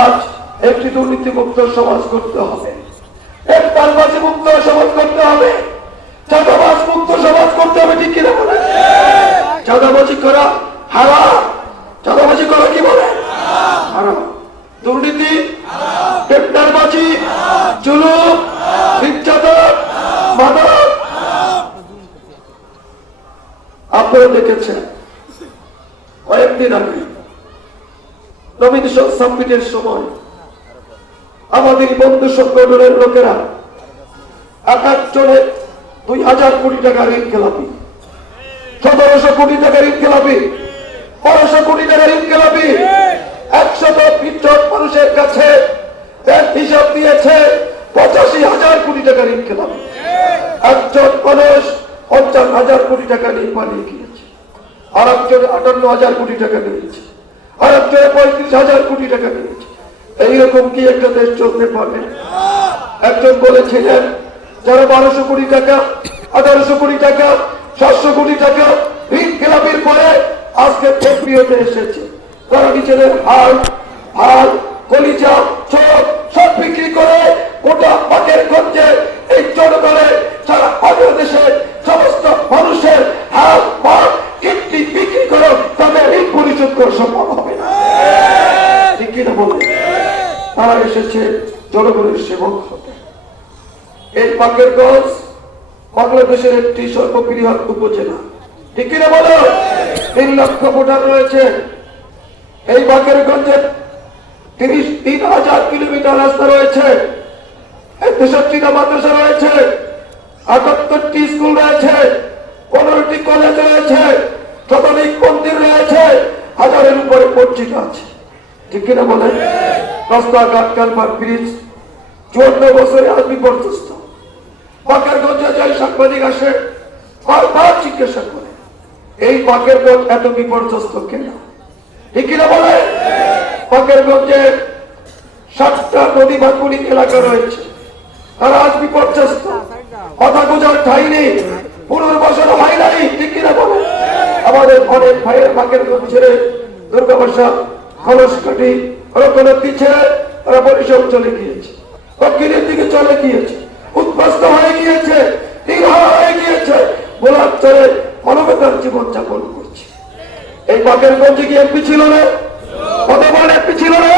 আজ একটি দুর্নীতিমুক্ত সমাজ করতে হবে, একটালবাজি মুক্ত সমাজ করতে হবে, চাঁদাবাজ মুক্ত সমাজ করতে হবে। ঠিক কিনা বলে? চাঁদাবাজি করা হারাম। চাঁদাবাজি করা কি বলে? হারাম। দুর্নীতি, টেন্ডারবাজি, জুলুম, নির্যাতন, মাদক। আপনারা দেখেছেন কয়েকদিন আগে নমিনেশন সাবমিটের সময় আমাদের বন্ধু সংগঠনের লোকেরা এক একজনের 2000 কোটি টাকা ঋণ খেলাপি, 1700 কোটি টাকা ঋণ খেলাপি, 1200 কোটি টাকা ঋণ খেলাপি। 120 মানুষের কাছে ব্যাংক হিসাব দিয়েছে 85,000 কোটি টাকা ঋণ খেলাপি। একজন মানুষ 50,000 কোটি টাকা ঋণ পালিয়ে গিয়েছে, আর একজন 58,000 কোটি টাকা নিয়েছে, আর একজন 35,000 কোটি টাকা নিয়েছে। এইরকম কি একটা দেশ চলতে পারে? একজন বলেছিলেন যারা 1200 কোটি টাকা, 1800 কোটি টাকা, 700 কোটি টাকা ঋণ খেলাপির পরে আজকে এফপিওতে এসেছে, তারা নিজেদের হাল, কলিজা, চোখ সব বিক্রি করে গোটা পাকের গঞ্জে এই জনগণের সারা বাংলাদেশের সমস্ত মানুষের হাল কিডনি বিক্রি করে তাদের ঋণ পরিশোধ করা সম্ভব হবে না। ঠিক কিনা বলে? তারা এসেছে জনগণের সেবক হতে। এই বাকেরগঞ্জ বাংলাদেশের একটি সর্ববৃহৎ উপজেলা। ঠিক কিনা বলো? 3 লক্ষ ভোটার রয়েছে। এই বাকেরগঞ্জের 33,000 কিলোমিটার রাস্তা রয়েছে, 63টা মাদ্রাসা রয়েছে, 78টি স্কুল রয়েছে, 15টি কলেজ রয়েছে, শতাধিক মন্দির রয়েছে, 1000-এর উপরে মসজিদ আছে। ঠিক কিনা বলে? রাস্তাঘাট, কালভার্ট, ব্রিজ 54 বছরে আজ বিপর্যস্ত। বাকেরগঞ্জে যে সাংবাদিক আসে বারবার জিজ্ঞাসা করে এই বাকেরগঞ্জ এত বিপর্যস্ত কেন? ঠিক কিনা বলে? বাকেরগঞ্জে 7টা নদী ভাঙ্গুনি এলাকা রয়েছে, তারা আজ বিপর্যস্ত। কথা গোজার ঠাই নেই, পুনর্বাসন হয় নাই। ঠিক কিনা বলে? আমাদের অনেক ভাইয়ের বাকেরগঞ্জ ছেড়ে দুর্গাবাসা, খলসকাঠি, রকনতি ছেড়ে তারা বরিশাল চলে গিয়েছে, দক্ষিণের দিকে চলে গিয়েছে, উদ্বাস্ত হয়ে গিয়েছে, নির্ভর হয়ে গিয়েছে, গোলাপ চলে মানবতার জীবন যাপন করছে। এই বাকেরগঞ্জে কি এমপি ছিল না? কতবার এমপি ছিল না?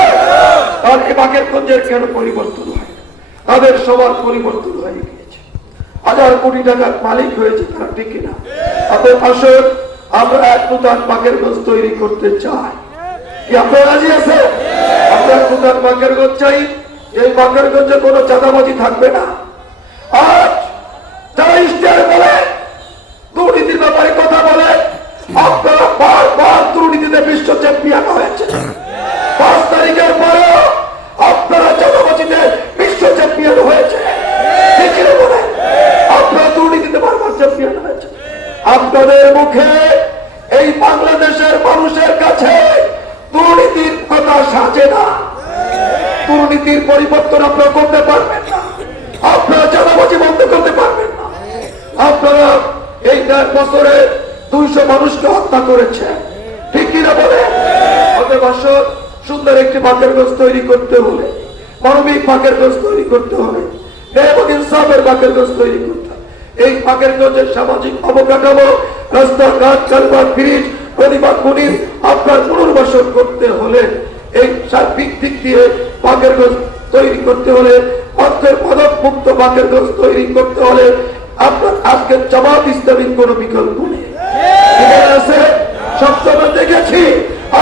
আর এই বাকেরগঞ্জের কেন পরিবর্তন হয়? তাদের সবার পরিবর্তন হয়ে গিয়েছে, 1000 কোটি টাকার মালিক হয়েছে তারা। ঠিক কিনা? আপনার আসল আমরা এক নূতন বাকেরগঞ্জ তৈরি করতে চাই। কি আপনারা রাজি আছে? আপনার নূতন বাকেরগঞ্জ চাই, এই বাকেরগঞ্জে কোনো চাঁদাবাজি থাকবে না। আর যারা ইস্টার বলে, দুর্নীতির ব্যাপারে কথা বলে, আপনারা বারবার দুর্নীতিতে বিশ্ব চ্যাম্পিয়ন হয়েছে। 5 তারিখের পরে আপনারা চাঁদাবাজিতে বিশ্ব চ্যাম্পিয়ন হয়েছে। আপনারা দুর্নীতিতে বারবার চ্যাম্পিয়ন হয়েছে। আপনাদের মুখে এই বাংলাদেশের মানুষের কাছে দুর্নীতির কথা সাজে না। দুর্নীতির পরিবর্তন আপনারা করতে পারবেন না, আপনারা চাঁদাবাজি বন্ধ করতে পারবেন না। আপনারা এই 1.5 বছরে 200 মানুষকে হত্যা করেছে। ঠিক কিনা বলে? আমাদের বছর সুন্দর একটি বাকেরগঞ্জ তৈরি করতে হলে, মানবিক বাকেরগঞ্জ তৈরি করতে হবে, ন্যায় ইনসাফের বাকেরগঞ্জ তৈরি করতে হবে। এই বাকেরগঞ্জের সামাজিক অবকাঠামো, রাস্তাঘাট, কালভার্ট, ব্রিজ, প্রতিবাদ মুনির আপনার পুনর্বাসন করতে হলে, এই সার্বিক দিক দিয়ে বাকেরগঞ্জ তৈরি করতে হলে, অর্থের পদক মুক্ত বাকেরগঞ্জ তৈরি করতে হলে আপনার আজকের জামাত ইসলামীর কোন বিকল্প নেই। আছে সবসময় দেখেছি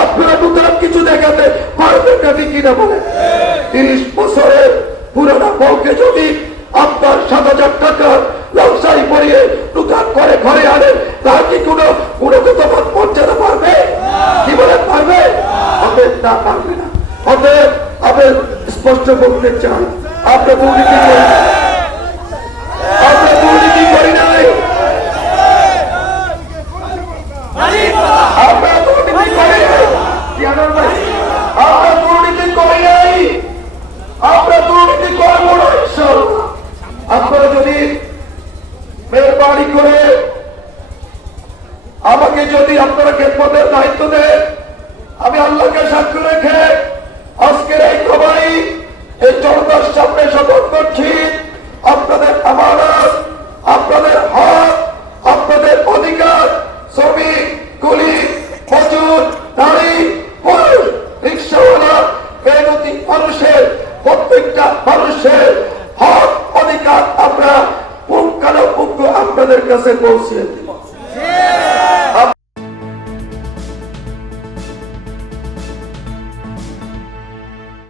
আপনারা নতুন কিছু দেখাতে পারবেন না। ঠিক কিনা বলে? 30 বছরের পুরোনো বউকে যদি আপনার 7,000 টাকার ব্যবসায়ী পরিয়ে নতুন করে ঘরে আনেন, তার কি কোনো গুণগতমান মর্যাদা পারবে? কি বলে পারবে? অতএব না, পারবে না। অতএব আমি স্পষ্ট বলতে চাই, আপনার দুর্নীতি করি, আপনার দুর্নীতি করি নাই, আপনার দুর্নীতি করি নাই, আপনার দুর্নীতি করি নাই, আমরা দুর্নীতি করবো না ইনশাআল্লাহ। আপনারা যদি মেহরবানি করে আমাকে যদি আপনারা খেদমতের দায়িত্ব দেন, আমি আল্লাহকে সাক্ষী রেখে কাছে পৌঁছে দিন।